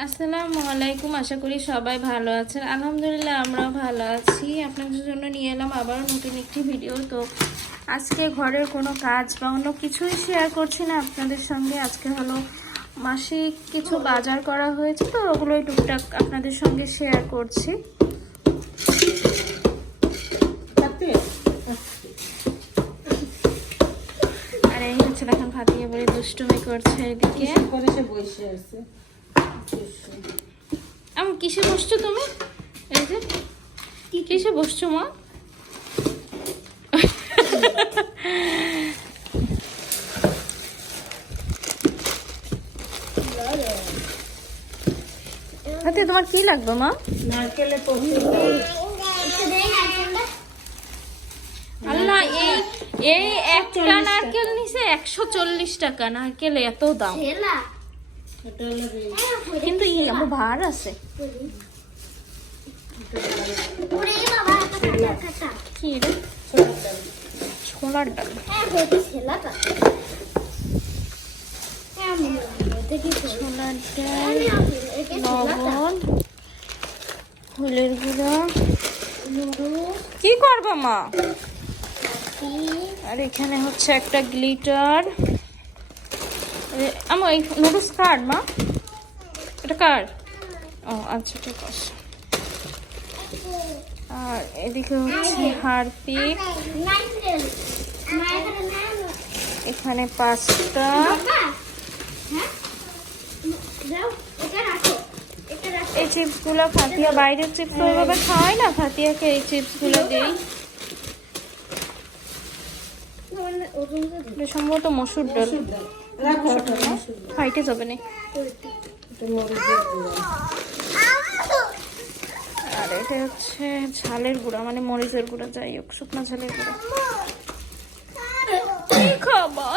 আসসালামু আলাইকুম, আশা করি সবাই ভালো আছেন। আলহামদুলিল্লাহ আমরাও ভালো আছি। আপনাদের জন্য নিয়ে এলাম আবারও নতুন একটি ভিডিও। তো আজকে ঘরের কোনো কাজ বা অন্য কিছুই শেয়ার করছি না আপনাদের সঙ্গে। আজকে হলো মাসিক কিছু বাজার করা হয়েছে, তো ওগুলোই টুকটাক আপনাদের সঙ্গে শেয়ার করছি। আর এই হচ্ছে দেখেন ফাতিয়া বলে দুষ্টুমি করছে এদিকে। আমি কিসে বসছো তুমি? এই যে কিসে বসছো মা? হাতে তোমার কি লাগবে মা? নারকেলে আল্লাহ, এই একটা নারকেল নিছে 140 টাকা। নারকেল এত দাম, কিন্তু এই আমার ভার আছে। কি রে? ছোলার ডাল। ছোলার ডাল, লবণ, হলুদের গুঁড়া। কি করবা মা? আর এখানে হচ্ছে একটা গ্লিটার। আমার এই নুডলস কার মা? এটা কার? ও আচ্ছা, ঠিক আছে। আর এদিকে হচ্ছে হারপিক, এখানে পাস্তা। এই চিপস গুলো ফাতিয়া বাইরের চিপস ওইভাবে খাওয়াই না, ফাতিয়াকে এই চিপস গুলো দিই। সম্ভবত মসুর ডাল, ফাইটে যাবে না। আর এটা হচ্ছে ঝালের গুঁড়া, মানে মরিচের গুঁড়া, যাই হোক শুকনো ঝালের গুঁড়া। কি খাবা?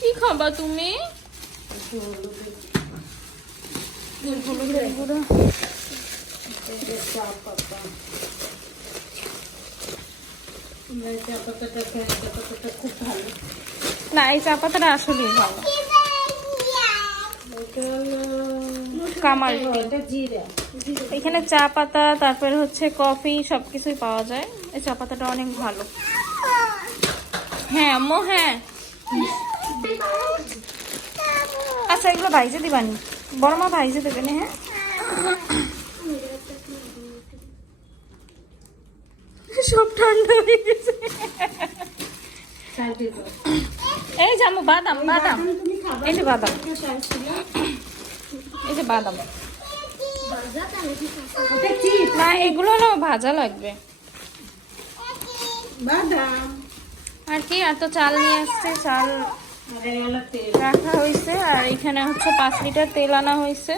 কি খাবা তুমি? হলুদের গুঁড়া, না এই চা পাতাটা আসলেই ভালো। কামাল এখানে চা পাতা, তারপরে হচ্ছে কফি, সবকিছুই পাওয়া যায়। এই চা পাতাটা অনেক ভালো। হ্যাঁ আম্মু, হ্যাঁ। আচ্ছা, এগুলো ভাইজে দিবানি, বড় মা ভাইজে দেবেন। হ্যাঁ, সব ঠান্ডা হয়ে গেছে। এই যে আম্মু বাদাম, বাদাম, এই যে বাদাম, এই যে বাদাম। না, এগুলো হলো ভাজা লাগবে। আর কি, আর তো চাল নিয়ে আসছে, চাল রাখা হয়েছে। আর এখানে হচ্ছে 5 লিটার তেল আনা হয়েছে।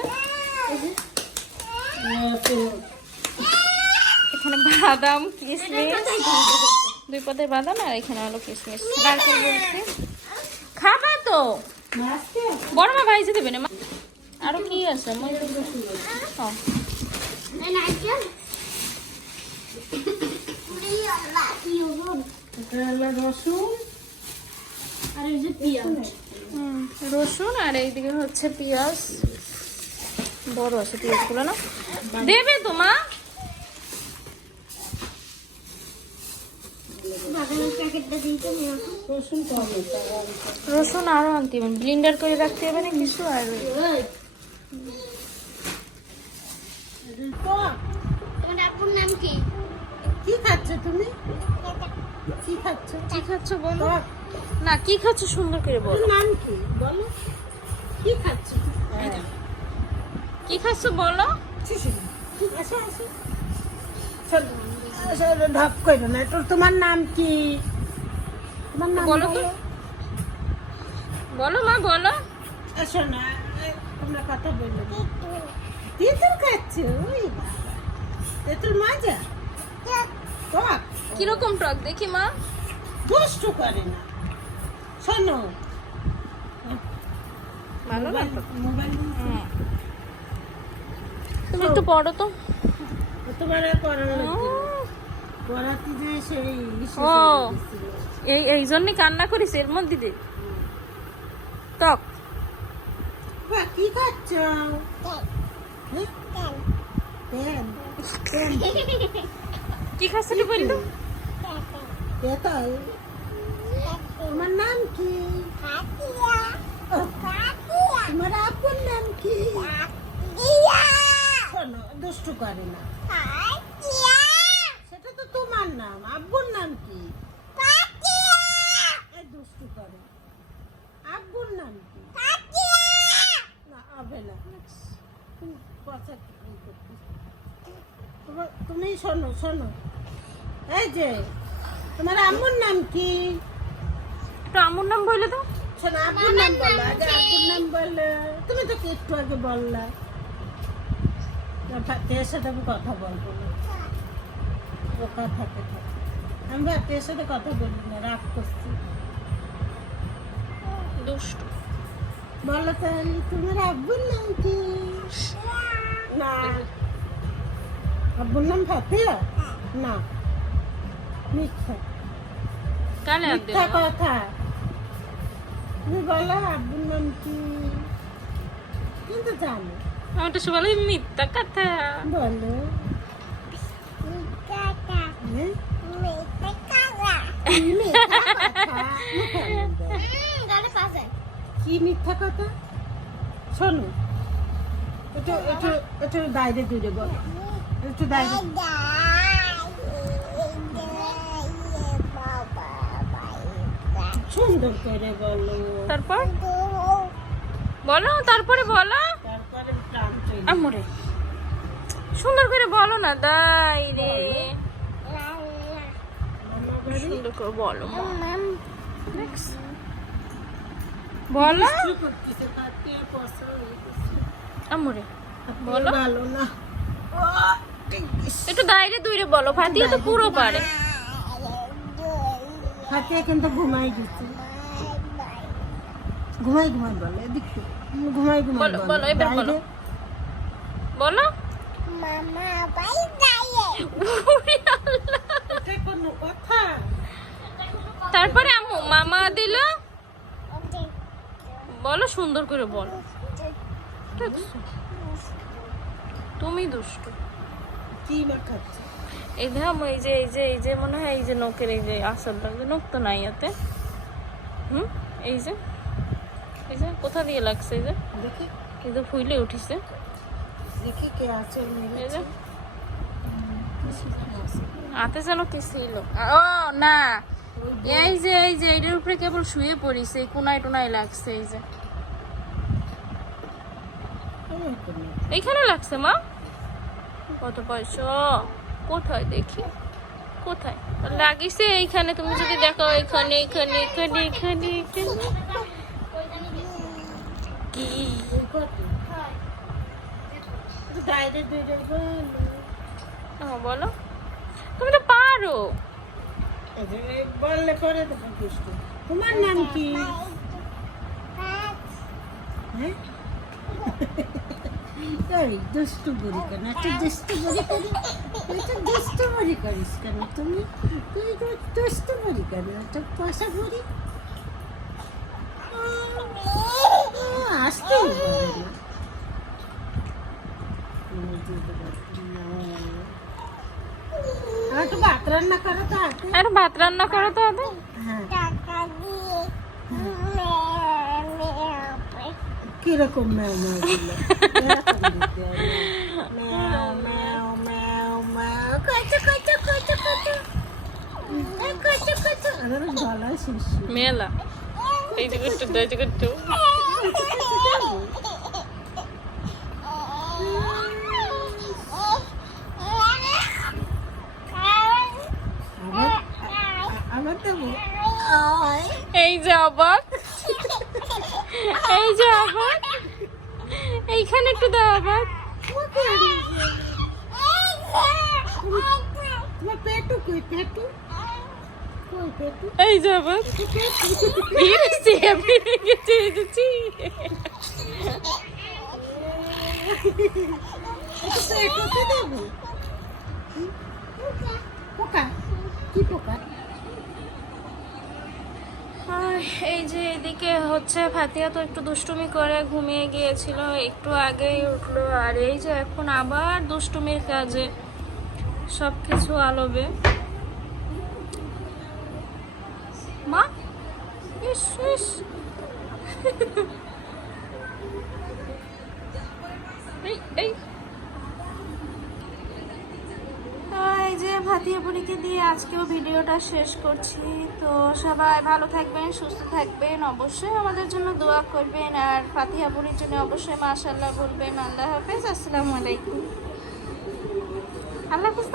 এখানে বাদাম, কিশমিশ, 2 পদের বাদাম, আর এখানে হলো কিশমিশ, নারকেল বলছি। খাবা তো বড় মা ভাইজে দেবে না। আরো কি আছে? রসুন, আর এইদিকে হচ্ছে পেঁয়াজ। বড় আছে পেঁয়াজ গুলো, না দেবে তো মা? রসুন আরো আনতে হবে, ব্লিন্ডার করে রাখতে হবে না কিছু। আর কি খাচ্ছ তুমি? কি খাচ্ছ? কি খাচ্ছ বলো না, কি খাচ্ছ সুন্দর করে বলো। নাম কি বলো? কি খাচ্ছ? কি খাচ্ছ বলো। ঢপ করো না। তোমার নাম কি? তোমার নাম বলো তো, বলো মা, বলো। আসো না, তোমরা কথা বললো। তেঁতুল খাচ্ছ? ওই বাবা, তেঁতুল মজা। টক কিরকম টক দেখি মা? দুষ্ট করে না, শোনো। ভালো না তো? মোবাইল তুমি একটু পড়ো তো। তোমার পড়াতে যে সেই ও এই জন্যই কান্না করিস এর মধ্যে দিয়ে টক। কি খাচ্ছ? হ্যাঁ? পেন পেন কি খাচ্ছে একটু বললো? পেতাল। তোমার নাম কি? ও, তোমার আব্বুর নাম কি? শোনো, দুষ্টু করে না। সেটা তো তোমার নাম, আব্বুর নাম কি? এই দুষ্টু করে। আব্বুর নাম কি? না, হবে না। তুমি কথা কি করতেছ? তুমি শোনো শোনো, এই যে তোমার আম্মুর নাম কি? একটু আম্মুর নাম বলে তো। শোনো, আব্বুর নাম বলো আগে, আব্বুর নাম বলো। তুমি তো কি একটু আগে বললা। এর সাথে আমি কথা বলবো না, বোকা থাকে থাকে। আমি ভাতের সাথে কথা বলবো না, রাগ করছি। দুষ্ট। বলো তাহলে তোমার আব্বুর নাম কি? না, আব্বুর নাম ফাতিয়া? না, মিথ্যা কালে মিথ্যা কথা। তুমি বলো আব্বুর নাম কি? কিন্তু জানো, আমি তো সবাই মিথ্যা কথা। বলো। হ্যাঁ? মিথ্যা কথা? কি মিথ্যা কথা? শোনো, একটু একটু একটু বাইরে দূরে বল, একটু বাইরে। সুন্দর করে বলো। তারপর বলো, তারপরে বলো। তারপরে প্রাণ চলে। আমরে সুন্দর করে বলো না, দাই রে। আমার বাড়ি সুন্দর করে বলো। Next. বলো শুরু করতেছে, কাটতে পয়সা হয়ে গেছে। আমরে বলো। ভালো না। একটু দাইরে দুইরে বলো, ফাতিয়া তো পুরো পারে। ফাতিয়া কিন্তু ঘুমাই গেছে। ঘুমাই ঘুমাই বলে, এদিকে ঘুমাই ঘুমাই বলো, বলো, বলে। এবার বলো। বলো। ওরে আল্লাহ। এটা কোনো কথা? তারপরে আম্মু মামা দিল। বলো, সুন্দর করে বলো। দেখছো? তুমি দুষ্ট। কি মাখাচ্ছে? এই ধাম, এই যে এই যে এই যে মনে হয় এই যে নখের এই যে আসল লাগছে, নখ তো নাই এতে। এই যে এই যে কোথা দিয়ে লাগছে, এই যে দেখি এই যে ফুলে উঠিছে, দেখি কে আছে এই যে হাতে যেন কি ছিল। ও না, এই যে এই যে এটার উপরে কেবল শুয়ে পড়িছে, এই কোনায় টোনায় লাগছে, এই যে এইখানে লাগছে। মা কত পয়সা? কোথায় দেখি, কোথায় লাগিছে? এইখানে, তুমি যদি দেখো এখানে এখানে এখানে এখানে এখানে। কি বাইরে দূরে বলো। বলো, তুমি তো পারো। বললে করে দেবো দুষ্টু। তোমার নাম কি? হ্যাঁ? এই দুষ্টু বুড়ি কেন? একটু দুষ্টু বুড়ি করি, একটু দুষ্টু বুড়ি করিস কেন তুমি? তুই তো দুষ্টু বুড়ি কেন? একটা পয়সা বুড়ি আসতেই বলে না। আর একটু ভাত রান্না করো তো হাতে। আরে ভাত রান্না করো তো আদে। হ্যাঁ, কিরকম ম্যাও ম্যাও দিল? এরকম দিতে হবে। ম্যাও ম্যাও ম্যাও ম্যাও কচু কচু কচু কচু কচু কচু। আরে গলায় শিশু। মেলা এই যে একটু দই যে একটু। আমার দেবো। এই যে আবার, এই যে আবার, এইখানে একটু দাও আবার। তোমার পেটু কই? পেটু কই? পেটু এই যে আবার ভিড়েছে, ভিড়ে গেছে, এসেছি। পেটুতে দেবো। পোকা? কি পোকা? আর এই যে এদিকে হচ্ছে ফাতিয়া তো একটু দুষ্টুমি করে ঘুমিয়ে গিয়েছিল, একটু আগেই উঠলো। আর এই যে এখন আবার দুষ্টুমির কাজে সব কিছু আলোবে। মা ইস ইস এই এই তো এই যে ভাতিয়া বুড়িকে দিয়ে আজকেও ভিডিওটা শেষ করছি। তো সবাই ভালো থাকবেন, সুস্থ থাকবেন, অবশ্যই আমাদের জন্য দোয়া করবেন। আর ফাতিহা বুড়ির জন্য অবশ্যই মাশাআল্লাহ বলবেন। আল্লাহ হাফেজ, আসসালামু আলাইকুম। আল্লাহ হাফেজ।